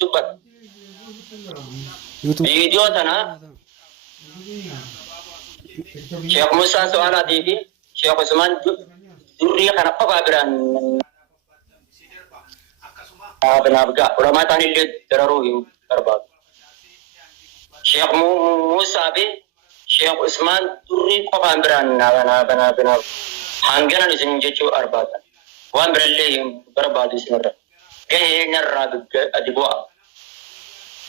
dubbat video tana Sheikh Musa Soala TV Sheikh Usman Durri kana papa biran benabga ulama tani le teraro terbat Sheikh Musa bi Sheikh Usman Durri papa biran bana hangana nisin jechu arbata wan bralle barbadu sinra gaye narra adibwa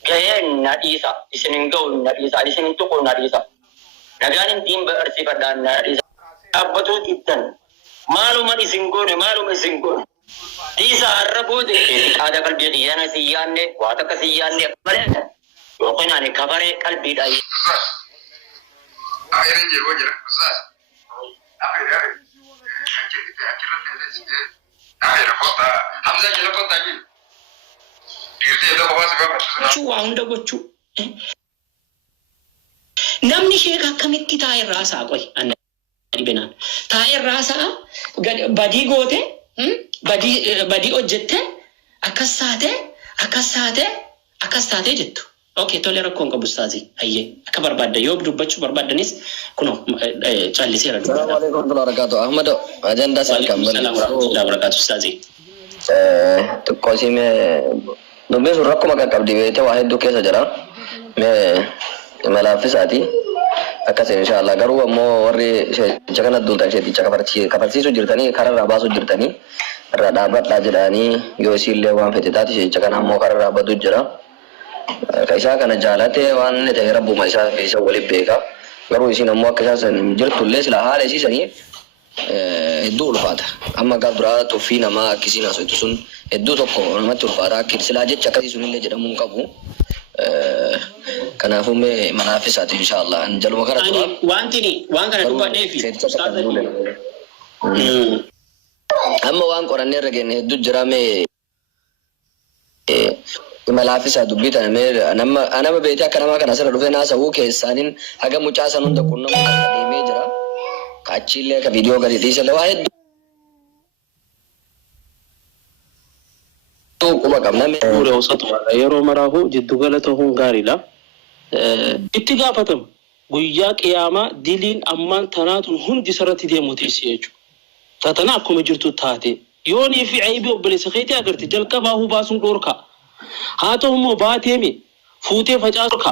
gaye nadisa isiningo nadisa isininto ko nadisa naganin tim berarti pada nadisa abatu titan malum isingone disa arabu de ada kalbi diyana siyanne wata kasiyanne bare yokena ne kabare kalbi dai akhirnya je wajah ustaz akhirnya akhirnya kota Hamzah jadi kota lagi dia itu apa sebab cuang dah gocu namni Sheikh akkamitti taa'e rasa koi anna dibenan taa'e rasa badi gote badi hojjette akkasaate jettu okay tole rakkoon qabu ustaazi ayye akka barbaadda yoo dubbachuu barbaaddanis kuno challisee radhu Assalamu alaykum wa rahmatullahi wa barakatuh Ahmad agenda salkam Assalamu alaykum wa barakatuh ustaazi to kosime dubbe sur rakko maka qabdi wete wahid du kesa jara me malafisati akase inshallah garu ammo warri jagana dulta shedi kaparti su jirtani karara basu jirtani rada badda jidani yo sille wan fetitati she jagana ammo karara badu jira kaisa kana jalate wan ne te rabbu maisa kaisa wali beka garu isin ammo akasa jirtu les la hale sisani dul fata amma gabra to fina ma kisina so tusun eddu tokko ma turfara kisila je chakati sunille jedamun qabu kana fume manafisati inshallah anjalu makara wan kana dubadde fi amma wan qoranne regene eddu jirame malafisa dubbita me anama beeta kanama kana sara dufe na sawu ke sanin haga mucasanun da kunna deme jira kachille ka video gari disala wahid to kuma kamna me ure usatu yaro marahu jiddu galatuhum garila ittigafatam guyya qiyama dilin amman tanatun hundi sarati demutisi yechu tatana akkuma jirtu taate yoni fi aibi obbalisa khayti agarti jalqaba hu basun dorka hato mo baatemi fute facaruka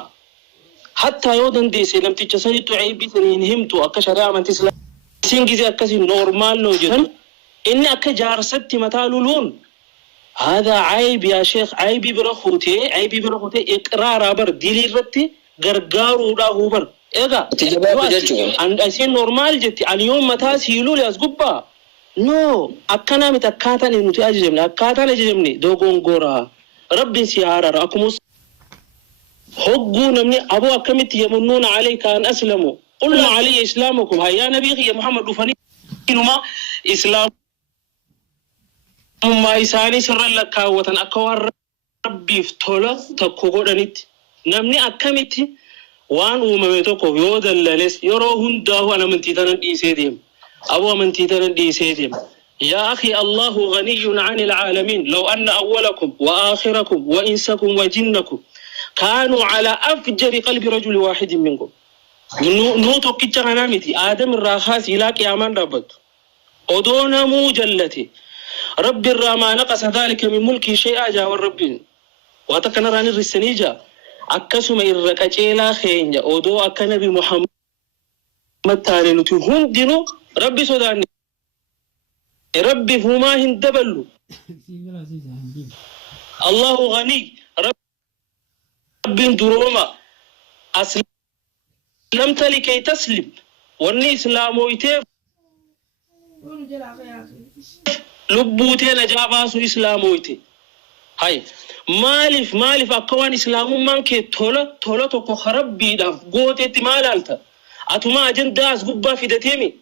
hatta yodan de se lamti chasani to aibi sanin himtu akka shari'a man tisla singize akkasi normal no jiran inni akka jarsatti matalulun هذا عيب يا شيخ عيبي برخوتي اقرار بر ديلي رتي غرغارو دا هوبر ايغا عند اسي نورمال جتي اليوم متى سيلو ياسغبا نو اكنا متكاتن نتي اججمني اكاتن اججمني دوغونغورا ربي سيارا راكمس حقو نمني ابو اكمت يمنون عليك ان اسلموا قلنا علي اسلامكم هيا نبي يا محمد فنينما اسلام ما يساني سر لك وطن أكوار ربي فتولا تكوكودانيت نمني أكاميتي وان ومميتوكو يودا للس يروهن داهو أنا من تيتانا ديسيديم أبو من تيتانا ديسيديم يا أخي الله غني عن العالمين لو أن أولكم وآخركم وإنسكم وجنكم كانوا على أفجر قلب رجل واحد منكم نوتو كيتشا ناميتي آدم الراخاس إلاك يامان ربط أدونا موجلتي رب الرحمن نقص ذلك من ملكي شيئا جاء والرب واتكنا راني الرسنيجا أكسم الركاجيلا خينجا ودو أكنا بمحمد تاني نتي هندينو ربي سوداني ربي فما هندبلو الله غني رب دروما أسلمت لكي تسلم واني إسلامو يتيف لبوتي نجاباسو إسلامويتي هاي مالف أكوان إسلامو مانكي تولا توكو خرب بيدا قوتي تمالالتا أتما أجندا أسقبا في دتيمي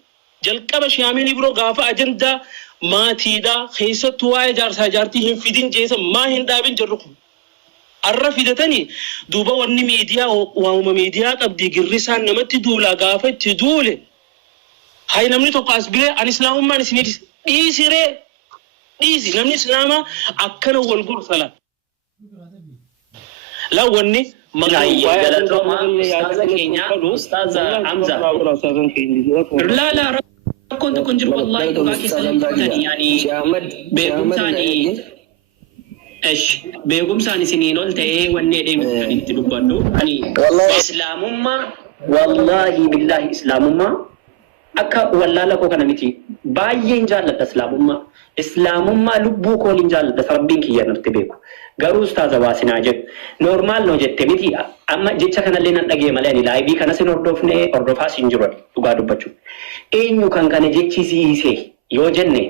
جلقا شاميني برو غافا أجندا ما تيدا خيسة تواي جارسا جارتي هم فيدين جيسا ما هندابين جرقم الرفي دتاني دوبا واني ميديا وهم ميديا قبدي قرسان نمتي دولا غافا تدولي هاي نمني توقع أسبيلي عن إسلامو ما نسيني ديسي نمني إسلاما أكنا والقر صلاة لا وني لا كنت جرب والله باقي سنين يعني بيقوم ثاني ايش بيقوم ثاني سنين قلت ايه وني دي انت دبدو يعني اسلام ما والله بالله اسلام ما اكا ولا لكو كان متي باين جالت اسلام ما لبو كولين جالت ربين كي نرتبيكو garuu ustaaza waasinaa jedhu normaal no jette miti amma jecha kanallee nan dhagee malee ani laayivii kana sin hordofaas hin jiru dhugaa dubbachuu eenyu kan kana jechisiise yoo jenne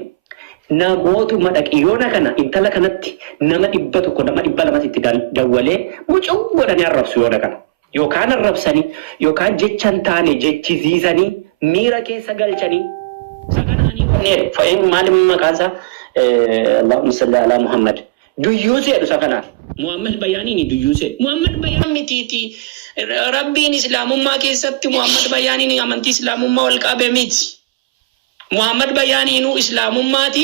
namootuma dhaqiyoona kana intala kanatti nama 100 nama 200 itti dawwalee mucuu godhanii arrabsu yoo kana yookaan arrabsanii yookaan jechan taane jechisiisanii miira keessa galchanii saganaanii wanneer fa'een maalim maqaansa Allahumma salli ala Muhammad duyuse sakana Muhammad bayani ni duyuse Muhammad bayani mititi Rabbiin Islaamummaa keessatti Muhammad bayani ni amantii Islaamummaa wal qabe miti Muhammad bayani nu Islaamummaati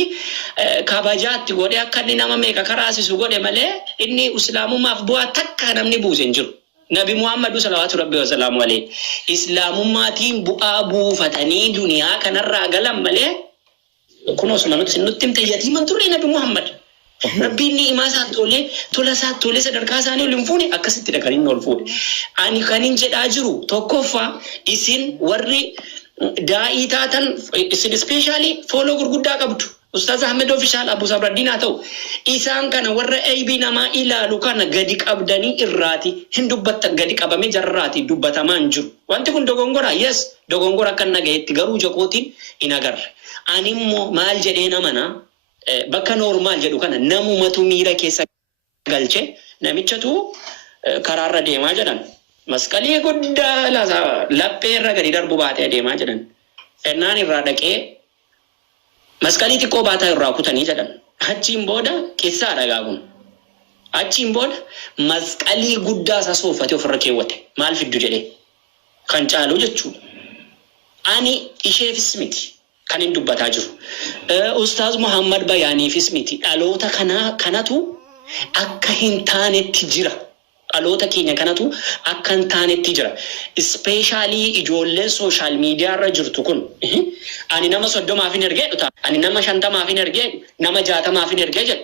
kabajaatti godhe akka inni nama meeqa karaasisu godhe malee inni Islaamummaaf bu'aa takka namni buuse hin jiru Nabi Muhammad sallallahu alaihi wasallam Islaamummaatiin bu'aa buufatanii duniyaa kanarraa galan malee kunoo sumanutti nutti himtayyatii turre Nabi Muhammad Rabbiin ni imaasa tola sadarkaa isaanii waliin fuune akkasitti dhaqanii ol fuudhe. Ani kanin jedhaa jiru tokkoffaa isin warri daa'ii taatan isin ispeeshaalii fooloo gurguddaa qabdu. Ustaaz Ahmed Ofishaal Abu Sabradiin haa ta'u isaan kana warra aybii namaa ilaalu kana gadi qabdanii irraati hin dubbattan gadi qabame jarraati dubbatamaa hin jiru. Wanti kun dogongora yes dogongora kan nagayetti garuu jaqootiin hin agarre. Ani immoo maal jedhee namana bakka normaal jedhu kana namumatu miira keessa galche namichatu karaarra deemaa jedhan masqalii guddaa laphee irra gadi darbu baatee deemaa jedhan ennaan irraa dhaqee masqalii xiqqoo baataa irraa kutanii jedhan achiin booda keessaa dhagaa kun achiin booda masqalii guddaa isaa soofate ofirra keewwate maal fiddu jedhee kan caalu jechuudha ani isheefis miti kan hin dubbataa jiru Ustaaz Muhammad bayaaniifis miti dhaloota kanatu akka hin taanetti jira dhaloota keenya kanatu akka hin taanetti jira ispeeshaalii ijoolleen sooshaal miidiyaa irra jirtu kun ani nama 30 hin ergeedhu ta'a ani nama 50 hin ergeedhu nama 60 hin ergee jedhu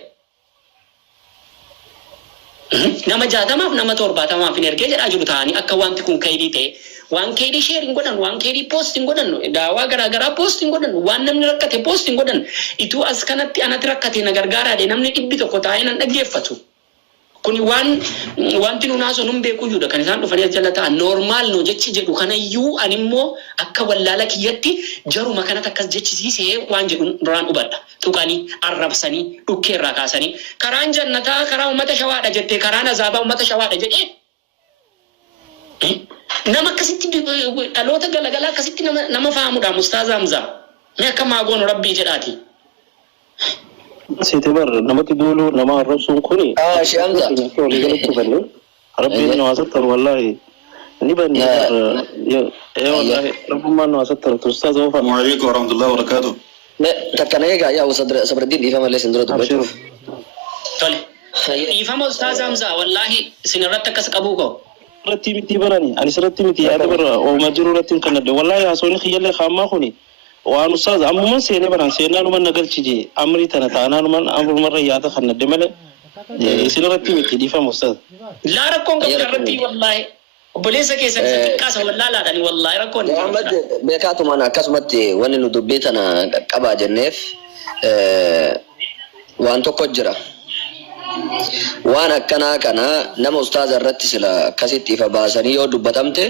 nama 60 nama 70 hin ergee jedhaa jiru ta'anii akka wanti kun kaydii ta'e waan keedii sharing godhan waan keedii posting godhan daawaa garaa posting godhan waan namni rakkate posting godhan ituu as kanatti anatti rakkate na gargaaraadhe namni 100 taa'ee nan dhaggeeffatu kun wanti nu naaso nun beekuyyuudha kan isaan dhufanii jala ta'an normaal no jechi jedhu kanayyuu animmoo akka wallaala kiyyatti jaruma kanatti akkas jechisiisee waan jedhu duraan hubadha tuqanii arrabsanii dhukkee irraa kaasanii karaan jannataa karaa ummata shawaadha jettee karaan azaabaa ummata shawaadha jedhee nama akkasitti dhaloota galgalaa akkasitti nama faamuudha Ustaaz Hamza mee akka maagoon rabbii jedhaati Siti bar namatti duulu nama arrabsuun kuni Sheikh Hamza rabbiin nama sattar wallahi ni banni wallahi rabbummaan nama sattar Ustaaz Ofa Waalaikum warahmatullahi wabarakatuh. takkana egaa yaa Sabradiin dhiifama illee sin dura dubbachuu tole dhiifama Ustaaz Hamza wallahi sinirratti akkas qabuu koo irratti miti barani ani sirratti miti yaada bara o majru irratti kan nadde wallahi hasooni khiyalle khamma khuni waan ustaaz amuma seene baran seenanu man nagalchije amri tana taananuman amru marra yaada kan nadde male sinirratti miti difa ustaaz la rakkon qabdarratti wallahi obboleessa keessa xiqqaasa wallaalaadhani wallahi rakkoon Muhammad beekaatu mana akkasumatti wanni nu dubbii tana qabaa jenneef waan tokko jira waan akkanaa kana nama ustaaza irratti sila akkasitti ifa baasanii yoo dubbatamte